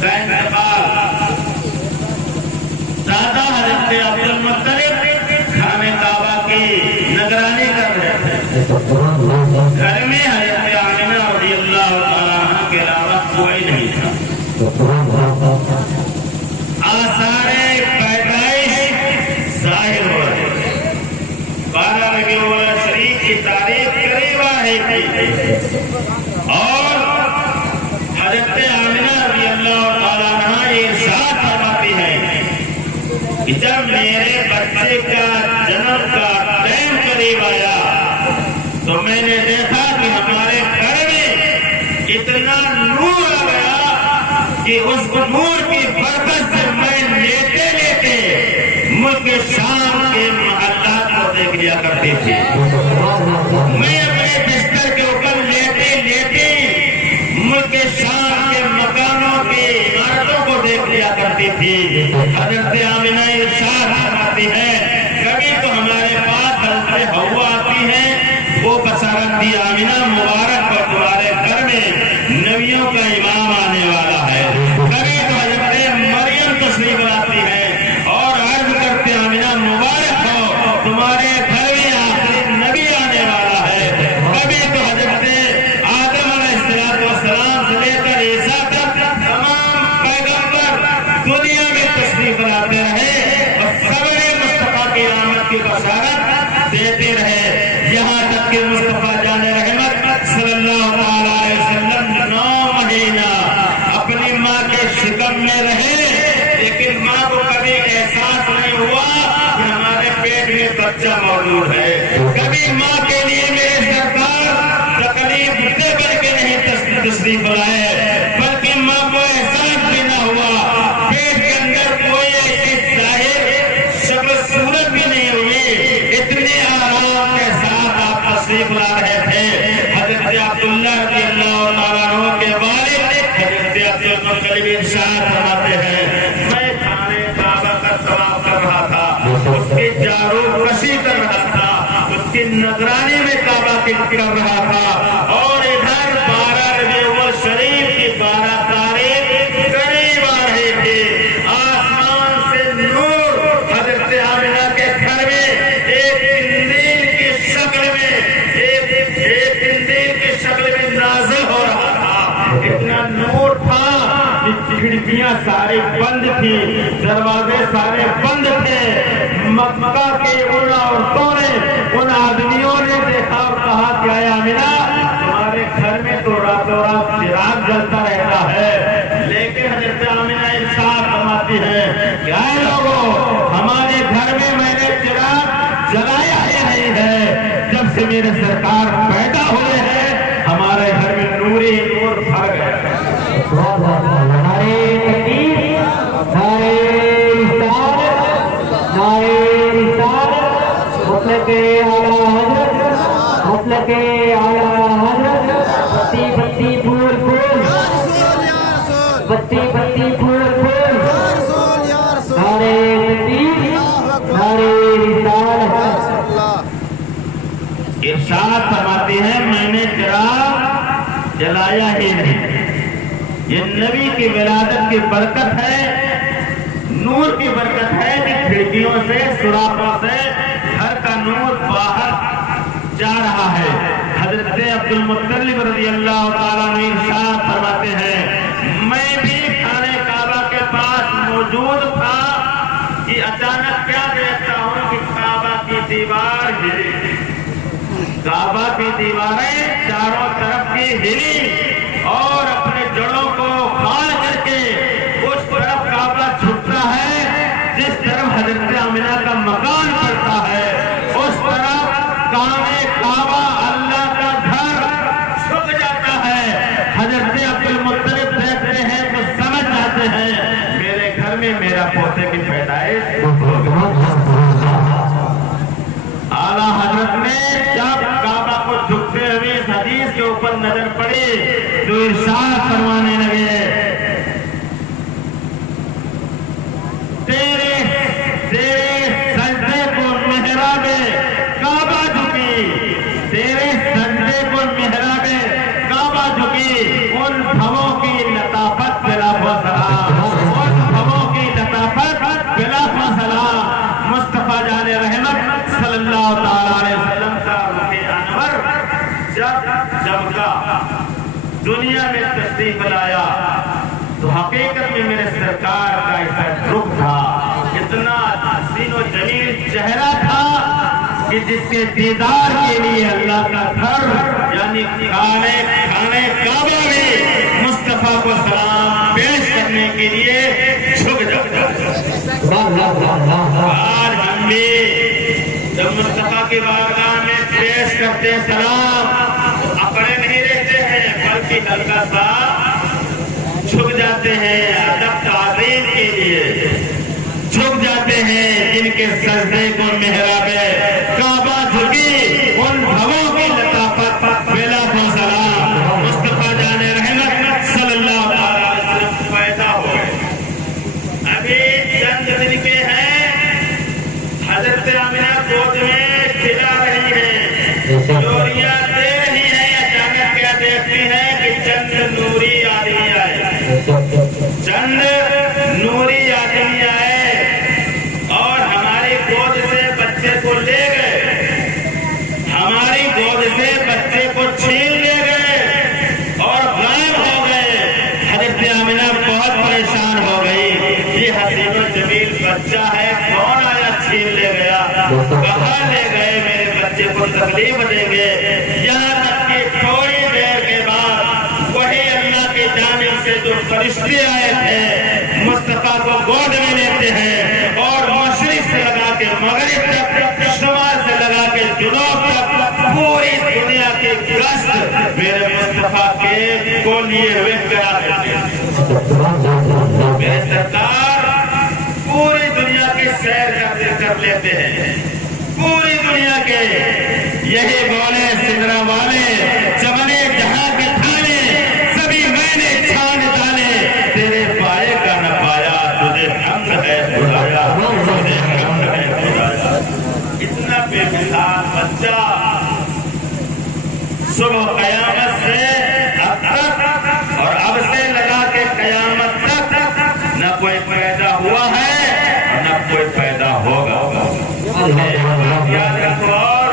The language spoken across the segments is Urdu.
کا انتقال دادا حضرت عبدالمطلب خانہ کعبہ کی نگرانی کر رہے تھے. گھر میں حضرت آمنہ رضی اللہ تعالیٰ عنہ کے علاوہ کوئی نہیں تھا. آثار پیدائش ظاہر ہو رہے. 12 ربیع الاول شریف کی تاریخ قریب آ رہی تھی اور حضرت آمنہ رضی اللہ تعالیٰ عنہ یہ ارشاد فرماتی ہے کہ جب میرے بچے کا جنم کا ٹائم قریب آیا تو میں نے دیکھا کہ ہمارے گھر میں اتنا نور آ گیا کہ اس نور کی برکت سے میں لیتے لیتے ملک شام کے محلات کو دیکھ لیا کرتی تھی. میں اپنے بستر کے اوپر لیتے لیتے ملک شام کے مکانوں کی عمارتوں کو دیکھ لیا کرتی تھی. حضرت آمنہ ارشاد فرماتی ہے کبھی تو ہمارے پاس حضرت حوا آتی ہے وہ بشارت دی آمنہ مبارک پر تمہارے گھر میں نبیوں کا امام آنے والا ہے. کبھی تو حضرت مریم تشریف لاتی ہے اور عرض کرتے آمنہ مبارک ہو تمہارے گھر میں آخری نبی آنے والا ہے. کبھی تو حضرت آدم علیہ السلام سے لے کر عیسیٰ تک تمام پیغمبر دنیا میں تشریف لاتے رہے اور صبر مصطفیٰ کی آمد کی بشارت دیتے رہے. یہاں تک کہ مصطفیٰ جان رحمت صلی اللہ علیہ وسلم 9 مہینہ اپنی ماں کے شکم میں رہے لیکن ماں کو کبھی احساس نہیں ہوا کہ ہمارے پیٹ میں بچہ موجود ہے. کبھی ماں کے لیے میرے سرکار تکلیف دے کر کے نہیں تشریف لائے بلکہ ماں کو احساس بھی نہ ہوا. پیٹ کے اندر کوئی ایسی ظاہر شکل صورت بھی نہیں ہوئی. اتنے آرام کے ساتھ آپ تشریف لا رہے تھے. حضرت عبداللہ رضی اللہ تعالیٰ عنہ کے والد حضرت عبدالمطلب ارشاد فرماتے ہیں میں خانہ کعبہ کا طواف کر رہا تھا اس کی جارو کشی کر رہا تھا اس کی نگرانی میں کعبہ کی کر رہا تھا اور ادھر 12 ربیع الاول شریف کی 12 تاریخ قریب آ رہی تھی. آسمان سے نور حضرت آمنہ کے گھر میں ایک قندیل کی شکل میں ایک قندیل کی شکل میں نازل ہو رہا تھا. اتنا نور تھا کہ کھڑکیاں ساری بند تھی دروازے سارے بند تھے. مکہ کے ان عورتوں نے ان آدمیوں نے دیکھا اور کہا کہ اے آمنہ تمہارے گھر میں تو راتوں رات چراغ جلتا رہتا ہے لیکن حضرت آمنہ ارشاد فرماتی ہے کہ اے لوگوں ہمارے گھر میں میں نے چراغ جلایا ہی نہیں ہے. جب سے میرے سرکار پیدا ہوئے ہیں ہمارے گھر میں نور ہی نور بھر گئے. نعرے تکبیر نعرے رسالت نعرے رسالت مطلق اعلیٰ حضرت مطلق اعلیٰ حضرت بتی بتی پھول پھول بتی بتی پھول پھول نعرے تکبیر نعرے رسالت. ارشاد فرماتی ہے میں نے چراغ جلایا ہی نہیں. یہ نبی کی ولادت کی برکت ہے نور کی برکت ہے کہ کھڑکیوں سے سوراخوں سے گھر کا نور باہر جا رہا ہے. حضرت عبدالمطلب رضی اللہ تعالیٰ عنہ ارشاد فرماتے ہیں میں بھی خانہ کعبہ کے پاس موجود تھا کہ اچانک کیا دیکھتا ہوں کہ کعبہ کی دیوار ہلی. کعبہ کی دیواریں چاروں طرف کی ہلی اور اپنے جڑوں کو کھاڑ کر کے اس طرف کعبہ چھپتا ہے جس طرف حضرت آمنہ کا مکان پڑتا ہے اس طرف کعبہ اللہ کا گھر چھپ جاتا ہے. حضرت عبدالمطلب دیکھتے ہیں تو سمجھ جاتے ہیں میرے گھر میں میرا پوتے کی پیدائش. اعلیٰ حضرت نے جب کعبہ کو جھکتے ہوئے اس حدیث کے اوپر نظر پڑی تو ارشاد فرمانے لگے تیرے سجدے کو محراب کعبہ جھکی تیرے سجدے کو محراب کعبہ جھکی ان بھووں کی لطافت تشریف لایا تو حقیقت میں میرے سرکار کا ایسا رخ تھا، اتنا حسین و جمیل چہرہ تھا کہ جس کے دیدار کے لیے اللہ کا گھر یعنی خانے کعبہ میں مصطفیٰ کو سلام پیش کرنے کے لیے جھک جاتا ہے۔ آج ہم بھی جب مصطفیٰ کی بارگاہ میں پیش کرتے ہیں سلام، اکڑے نہیں رہتے ہیں بلکہ ہلکا سا جھک جاتے ہیں، ادب تعظیم کے لیے جھک جاتے ہیں۔ جن کے سجدے کو محراب کعبہ جھکی، ان بھووں کی لطافت بلا کو سلام مصطفیٰ جان رحمت صلی اللہ علیہ وسلم پیدا ہوئے۔ ابھی چند دن کے ہیں، حضرت آمنہ گود میں کھلا رہی ہیں، ڈوریاں دے رہی ہیں، اچانک کیا دیکھتی ہیں کہ چند نوری آدمی آئے، چند نوری آدمی آئے اور ہماری گود سے بچے کو لے گئے، ہماری گود سے بچے کو چھین لے گئے اور غائب ہو گئے۔ حضرت آمنہ بہت پریشان ہو گئی، یہ حسین و جمیل بچہ ہے، کون آیا چھین لے گیا، کہاں لے گئے، میرے بچے کو تکلیف دیں گے۔ یہاں تک کہ تھوڑی دیر کے بعد وہی اللہ کی جانب سے جو فرشتے آئے تھے مصطفیٰ کو گود میں لیتے ہیں اور مشرق سے لگا کے مغرب تک، شمال سے لگا کے جنوب تک پوری دنیا کی گشت میرے مصطفیٰ کے کو لیے ہوئے کرا دیتے ہیں۔ میرے سرکار پوری دنیا کی سیر کر لیتے ہیں، پوری دنیا کے یہی بولے سدرا والے چمنے جہاں کے تھانے سبھی میں نے چھان ڈالے، تیرے پائے کا نہ پایا، تجھے حمد ہے خدایا، تجھے حمد ہے خدایا۔ اتنا بے مثال بچہ صبح قیامت سے اب تک اور اب سے لگا کے قیامت تک نہ کوئی پیدا ہوا ہے اور نہ کوئی پیدا ہوگا۔ یاد رکھو، اور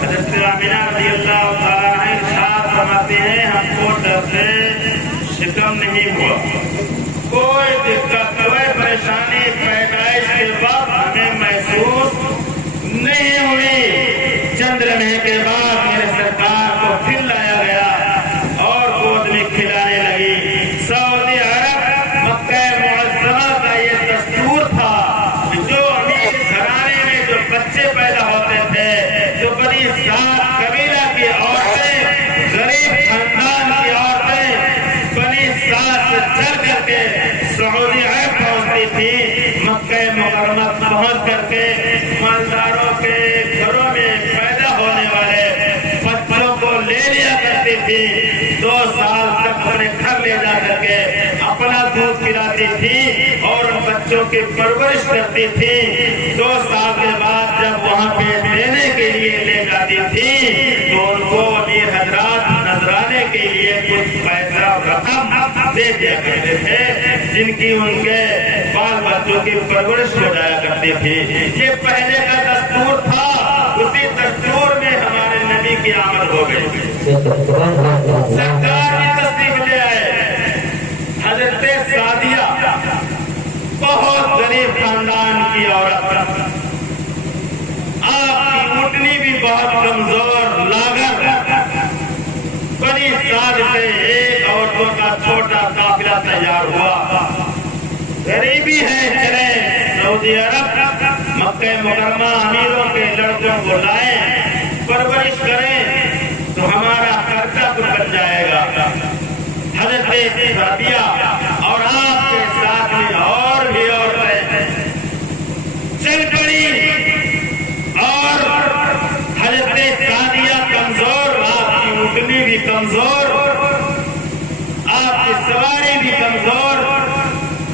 حضرت آمنہ رضی اللہ تعالیٰ عنہ ارشاد فرماتے ہیں ہم کو ڈر سے شکم نہیں ہوا، کوئی دقت کوئی پریشانی پیدائش کے وقت ہمیں محسوس نہیں ہوئی۔ چند لمحے کے بعد میرے سرکار کو پھر لایا گیا اور گود میں کھلانے لگی۔ سعودی عرب مکہ معظمہ کا یہ دستور تھا کہ جو امیر گھرانے میں جو بچے پیدا ہوتے تھے، جو بڑی سات قبیلہ کی عورتیں، غریب خاندان کی عورتیں بنی سات سے چل کر کے سعودی عرب پہنچتی تھی، مکہ مکرمہ پہنچ کر کے مالداروں کے گھروں میں پیدا ہونے والے بچوں کو لے لیا کرتی تھی، 2 سال تک اپنے گھر لے جا کر کے اپنا دودھ پلاتی تھی اور ان بچوں کی پرورش کرتی تھی۔ 2 سال کے بعد جب وہاں پہ دینے کے لیے لے جاتی تھی تو ان کو امیر حضرات نذرانے کے لیے کچھ پیسہ رقم دے دیا کرتے تھے، جن کی ان کے بال بچوں کی پرورش ہو جایا کرتی تھی۔ یہ پہلے کا دستور تھا، اسی دستور میں ہمارے نبی کی آمد ہو گئی۔ سرکار کی تصدیق لے آئے، حضرت سعدیہ بہت غریب خاندان کی عورت، آپ کی اٹھنی بھی بہت کمزور لاغر، بڑی سال سے ایک عورتوں کا چھوٹا قافلہ تیار ہوا۔ غریبی ہے، چلے سعودی عرب مکہ مکرمہ امیروں کے لڑکوں کو لائیں، پرورش کریں تو ہمارا خرچہ تو بچ جائے گا۔ حضرت سعدیہ اور آپ کے ساتھ میں اور بھی عورتیں چل پڑی اور حضرت سعدیہ کمزور، آپ کی اٹھنی بھی کمزور، آپ کی سواری بھی کمزور،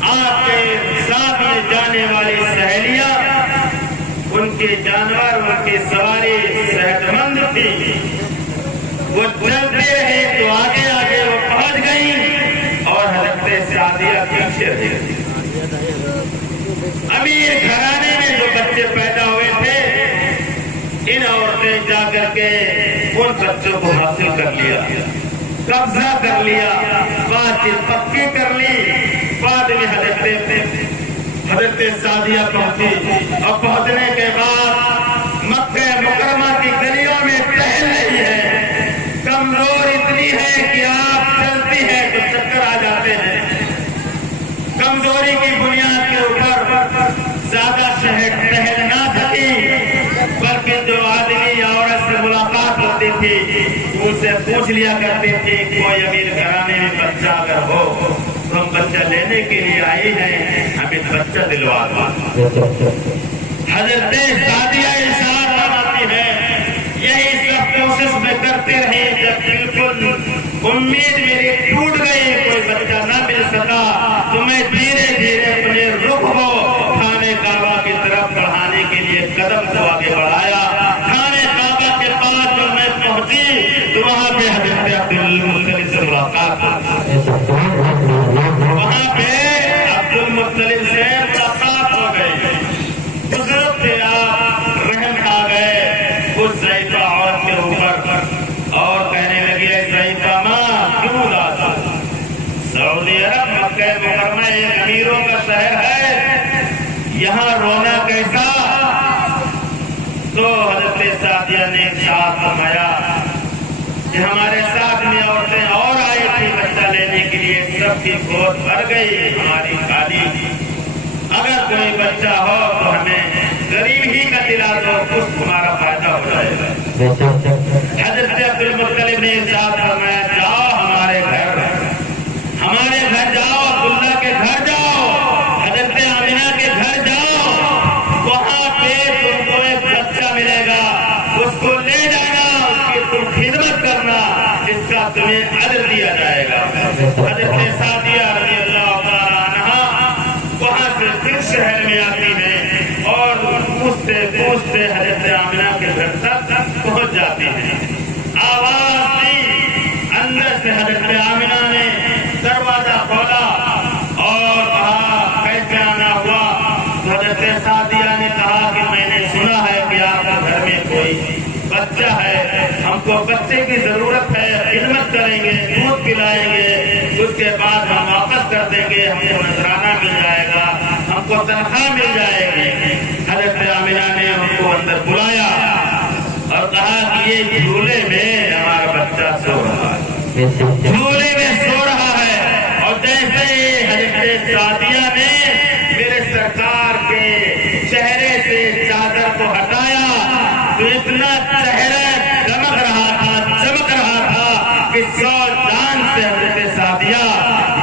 آپ کے ساتھ میں جانے والی سہیلیاں ان کے جانور ان کی سواری صحت مند تھی، وہ چلتے رہے تو آگے آگے وہ پہنچ گئی اور حضرت سعدیہ پیچھے رہی۔ امیر گھرانے میں جو بچے پیدا ہوئے تھے، ان عورتیں جا کر کے ان بچوں کو حاصل کر لیا، قبضہ کر لیا، بات چیت پکی کر لی، بعد میں حضرت سعدیہ پہنچی اور پہنچنے کے بعد مکہ مکرمہ کی گلیوں میں ٹہل رہی ہے، کمزور اتنی ہے کہ آپ چلتی ہے تو چکر آ جاتے ہیں، کمزوری کی بنیاد کے اوپر زیادہ ٹہل نہ سکی، بلکہ جو آدمی یا عورت سے ملاقات ہوتی تھی ان سے پوچھ لیا کرتی تھی کوئی امیر گھرانے میں بچہ اگر ہو تو ہم بچہ لینے کے لیے آئی ہیں، ہمیں بچہ دلوا دو۔ حضرت سعدیہ ارشاد فرماتی ہے یہی سب کوشش میں کرتے رہے، جب بالکل امید میری ٹوٹ گئی، کوئی بچہ نہ مل سکا تو میں دھیرے دھیرے اپنے رخ کو خانے کعبہ کی طرف بڑھانے کے لیے قدم کو آگے بڑھایا۔ خانے کعبہ کے پاس جب میں پہنچی تو وہاں پہ حضرت عبد المطلب سے ملاقات ہوئی، وہاں پہ عبد المطلب سے ملاقات ہو گئی، بزرگ تھے آپ، رحم آ گئے اس ضعیفہ عورت کے اوپر اور کہنے لگے ضعیفہ ماں کیوں اداس ہو؟ سعودی عرب مکہ مکرمہ ایک امیروں کا شہر ہے، یہاں رونا کیسا؟ تو حضرت سعدیہ نے ارشاد فرمایا کہ ہمارے ساتھ میں عورتیں اور آئی تھی بچہ لینے کے لیے، سب کی گود بھر گئی ہماری خالی، اگر کوئی بچہ ہو تو ہمیں غریب ہی کا دلا دو، کچھ تمہارا فائدہ ہو جائے گا۔ حضرت عبد المطلب نے ارشاد فرمایا جاؤ ہمارے گھر جاؤ، عبداللہ کے گھر جاؤ، حضرت آمنہ کے گھر جاؤ، وہاں پہ تم کو ایک بچہ ملے گا، اس کو لے جانا، اس کی تم خدمت کرنا، اس کا تمہیں اجر دیا جائے گا۔ حضرت سعدیہ رضی اللہ تعالیٰ عنہا وہاں سے پھر شہر میں آتی ہیں اور پوچھتے حضرت آمنہ کے گھر تک پہنچ جاتی ہیں، آواز دی، اندر سے حضرت آمنہ نے دروازہ کھولا اور کہا کیسے آنا ہوا؟ حضرت سعدیہ نے کہا کہ میں نے سنا ہے کہ آپ کے گھر میں کوئی بچہ ہے، ہم کو بچے کی ضرورت ہے، خدمت کریں گے، دودھ پلائیں گے، اس کے بعد ہم واپس کر دیں گے، ہم کو نذرانہ مل جائے گا، ہم کو تنخواہ مل جائے گی۔ حضرت آمنہ نے ان کو اندر بلایا اور کہا کہ یہ جھولے میں ہمارا بچہ سو رہا ہے، جھولے میں سو رہا ہے، اور جیسے حضرت سعدیہ نے میرے سرکار کے چہرے سے چادر کو ہٹایا تو اتنا چہرہ چمک رہا تھا کہ 100 جان سے حضرت سعدیہ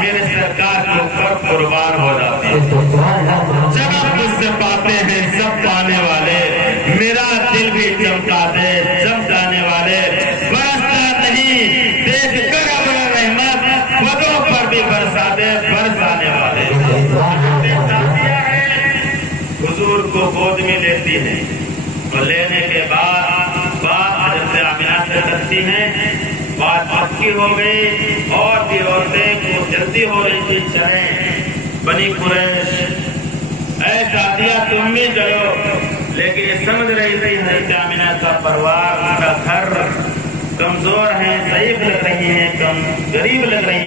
میرے سرکار کے اوپر قربان ہو جاتی ہے۔ جب آپ مجھ سے پاتے ہیں سب پانے والے، میرا دل بھی چمکا دے، چمکانے والے، برستا نہیں دیکھ کر ابر رحمت خودوں پر بھی برسا دے، برسانے والے۔ حضور کو گود میں لیتی ہیں اور لینے کے بعد حضرت آمنہ سے کرتی ہیں، بات پکی ہو گئی، اور بھی عورتیں کو جلدی ہو رہی تھی، چلیں بنی قریش اے سعدیہ تم بھی چلو، لیکن یہ سمجھ رہی تھی حضرت آمنہ کا پروار، ان کا گھر، کمزور ہیں، ضعیف لگ رہی ہیں، غریب لگ رہی ہیں۔